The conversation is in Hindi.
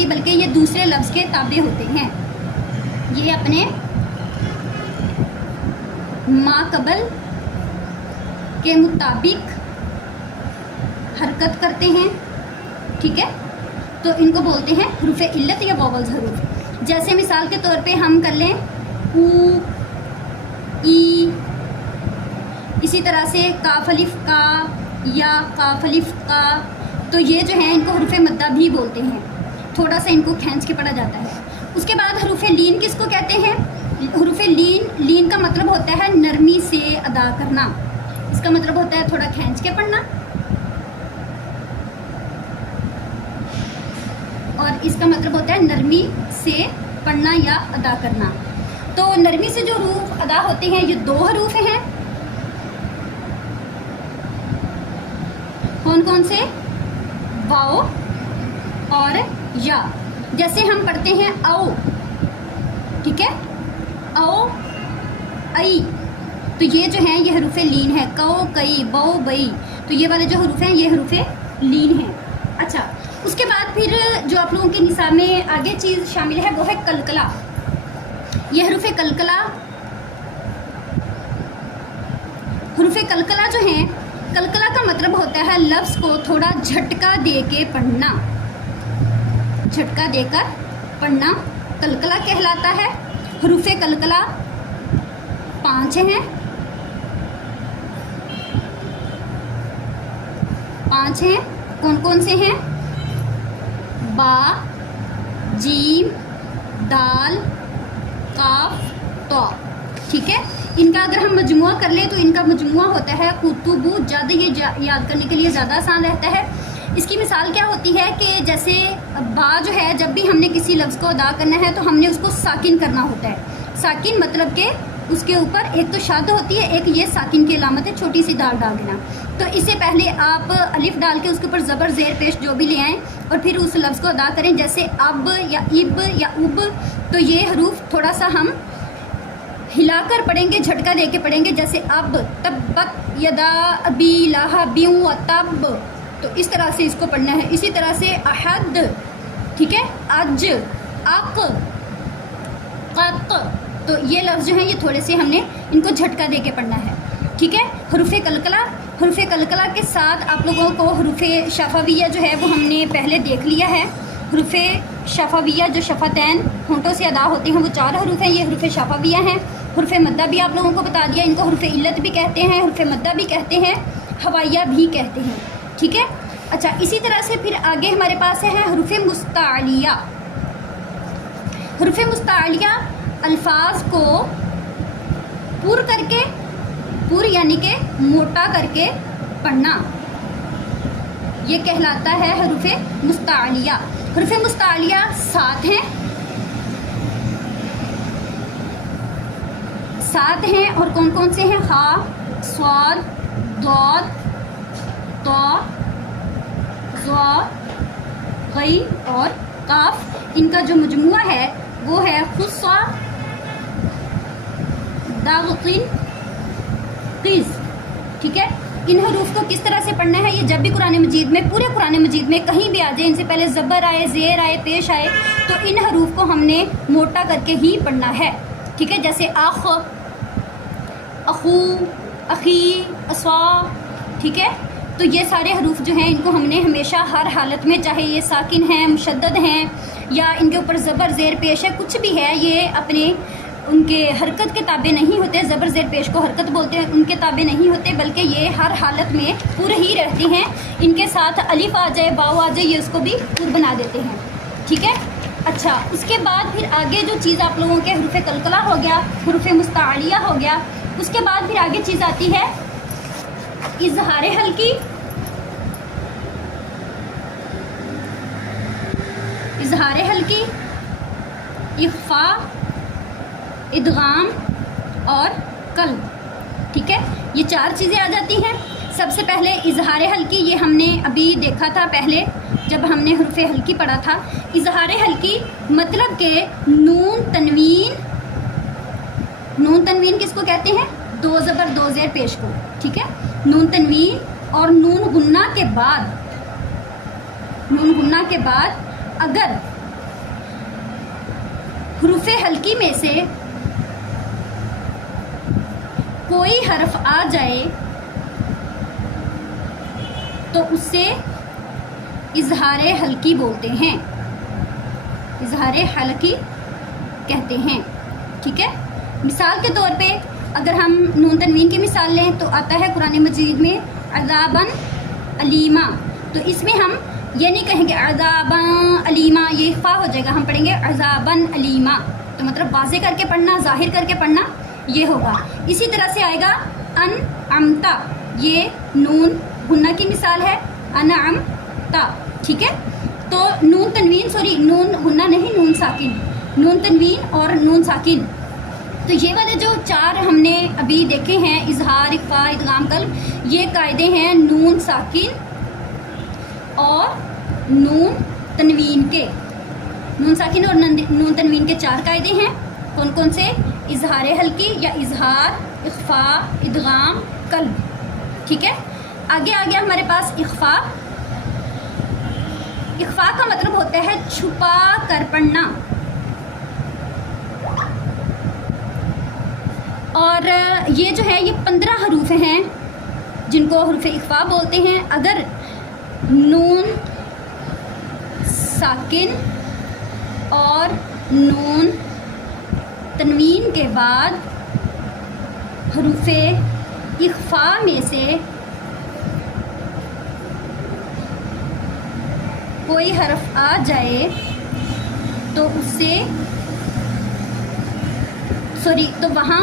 होती, बल्कि ये दूसरे लफ्ज़ के ताबे होते हैं। ये अपने माकबल के मुताबिक हरकत करते हैं, ठीक है। तो इनको बोलते हैं हरूफ इल्लत या वॉवल्स हरूफ। जैसे मिसाल के तौर पे हम कर लें ऊ, ई, इसी तरह से काफ अलिफ का या काफ अलिफ का, तो ये जो है इनको हरूफ मद्दा भी बोलते हैं। थोड़ा सा इनको खींच के पढ़ा जाता है। उसके बाद हरूफ लीन किसको कहते हैं? हरूफ लीन का मतलब होता है नरमी से अदा करना। इसका मतलब होता है थोड़ा खींच के पढ़ना, और इसका मतलब होता है नरमी से पढ़ना या अदा करना। तो नरमी से जो हरूफ अदा होते हैं ये दो हरूफ हैं। कौन कौन से? वाओ और या। जैसे हम पढ़ते हैं आओ, ठीक है, आओ, आई, तो ये जो है ये हरूफ लीन है। कौ, कई, बो, बई, तो ये वाले जो हरूफ हैं ये हरूफ लीन हैं। अच्छा, उसके बाद फिर जो आप लोगों के निसाब में आगे चीज़ शामिल है वो है कलकला। ये हरूफ कलकला, हरूफ कलकला जो है, कलकला का मतलब होता है लफ्ज़ को थोड़ा झटका दे के पढ़ना, झटका देकर पढ़ना कलकला कहलाता है। हरूफ कलकला 5 हैं, 5 हैं। कौन कौन से हैं? बा, जीम, दाल, काफ, तो, ठीक है। इनका अगर हम मजमुआ कर ले तो इनका मजमुआ होता है कुतुबु। ज़्यादा ये याद करने के लिए ज़्यादा आसान रहता है। इसकी मिसाल क्या होती है कि जैसे बा जो है, जब भी हमने किसी लफ्ज़ को अदा करना है तो हमने उसको साकिन करना होता है। साकिन मतलब कि उसके ऊपर एक तो शद होती है, एक ये साकिन की अलामत है, छोटी सी दाल डाल देना। तो इससे पहले आप अलिफ डाल के उसके ऊपर ज़बर ज़ेर पेश जो भी ले आएँ और फिर उस लफ्ज़ को अदा करें, जैसे अब या इब या उब। तो ये हरूफ थोड़ा सा हम हिलाकर पढ़ेंगे, झटका दे के पढ़ेंगे, जैसे अब, तब्बत यदा अबी लाहबियु तब, तो इस तरह से इसको पढ़ना है। इसी तरह से अहद, ठीक है, अज, अक, क़त, तो ये लफ्ज़ जो हैं ये थोड़े से हमने इनको झटका दे के पढ़ना है, ठीक है। हरूफ कलकला, हरूफ कलकला के साथ आप लोगों को हरूफ शफाविया जो है वो हमने पहले देख लिया है। हरूफ शफाविया जो शफतैन होंठों से अदा होते हैं वो 4 हरूफ हैं, ये हरूफ शफाविया हैं। हरूफ मद्दा भी आप लोगों को बता दिया, इनको हरूफ इल्लत भी कहते हैं, हरूफ मद्दा भी कहते हैं, हवाइया भी कहते हैं, ठीक है। अच्छा, इसी तरह से फिर आगे हमारे पास है हरूफ मुस्तालिया। हरूफ मुस्तालिया अल्फाज को पुर करके, पुर यानी कि मोटा करके पढ़ना, ये कहलाता है हरूफ मुस्तालिया। हरूफ मुस्तालिया 7 हैं, 7 हैं। और कौन कौन से हैं? खा, स्वाद, दौद, तो, ज़ा, गई और काफ। इनका जो मजमुआ है वो है खुस्सा, दाग़िन, क़िज़, ठीक है। इन हरूफ को किस तरह से पढ़ना है? ये जब भी कुरान मजीद में, पूरे कुरान मजीद में कहीं भी आ जाए, इनसे पहले ज़बर आए, ज़ेर आए, पेश आए, तो इन हरूफ को हमने मोटा करके ही पढ़ना है, ठीक है। जैसे आख, अखू, अखी, असवा, ठीक है। तो ये सारे हरूफ जो हैं इनको हमने हमेशा हर हालत में, चाहे ये साकिन हैं, मुशद्दद हैं या इनके ऊपर ज़बर ज़ेर पेश है, कुछ भी है, ये अपने उनके हरकत के ताबे नहीं होते। ज़बर ज़ेर पेश को हरकत बोलते हैं, उनके ताबे नहीं होते, बल्कि ये हर हालत में पुर ही रहती हैं। इनके साथ अलिफ आ जाए, वाव आ जाए, ये उसको भी पुर बना देते हैं, ठीक है। अच्छा, उसके बाद फिर आगे जो चीज़ आप लोगों के हरूफ कलकला हो गया, हरूफ मुस्तालिया हो गया, उसके बाद फिर आगे चीज़ आती है इज़हार हल्की, इज़हार हल्की, इख्फा, इदगाम और कल्ब, ठीक है। ये 4 चीज़ें आ जाती हैं। सबसे पहले इज़हार हल्की, ये हमने अभी देखा था पहले जब हमने हरूफ हल्की पढ़ा था। इज़हार हल्की मतलब के नून तनवीन, नून तनवीन किसको कहते हैं? 2 ज़बर 2 ज़ेर पेश को, ठीक है। नून तनवीन और नून गुन्ना के बाद, नून गुन्ना के बाद अगर हरूफे हल्की में से कोई हर्फ आ जाए तो उससे इजहारे हल्की बोलते हैं, इजहारे हल्की कहते हैं। ठीक है, मिसाल के तौर पे अगर हम नून तनवीन की मिसाल लें तो आता है कुरान मजीद में अज़ाबन अलीमा। तो इसमें हम ये नहीं कहेंगे अज़ाबन अलीमा, ये इख्फा हो जाएगा, हम पढ़ेंगे अज़ाबन अलीमा। तो मतलब वाज़े करके पढ़ना, जाहिर करके पढ़ना, ये होगा। इसी तरह से आएगा अन अमता, ये नून गुन्ना की मिसाल है, अन अमता। ठीक है, तो नून तनवीन, सॉरी नून गुन्ना नहीं, नून साकिन, नून तनवीन और नून साकिन। तो ये वाले जो चार हमने अभी देखे हैं, इजहार, इख्फा, इदगाम, कल्ब, ये कायदे हैं नून साकिन और नून तनवीन के। नून साकिन और नून तनवीन के चार कायदे हैं। कौन कौन से? इजहार हल्की या इजहार, इख्फा, इदगाम, कल्ब। ठीक है, आगे आ गया हमारे पास इख्फा। इख्फा का मतलब होता है छुपा कर पढ़ना। और ये जो है ये 15 हरूफ हैं जिनको हरूफ इख्फा बोलते हैं। अगर नून साकिन और नून तनवीन के बाद हरूफ इख्फा में से कोई हर्फ आ जाए तो उससे, सॉरी, तो वहाँ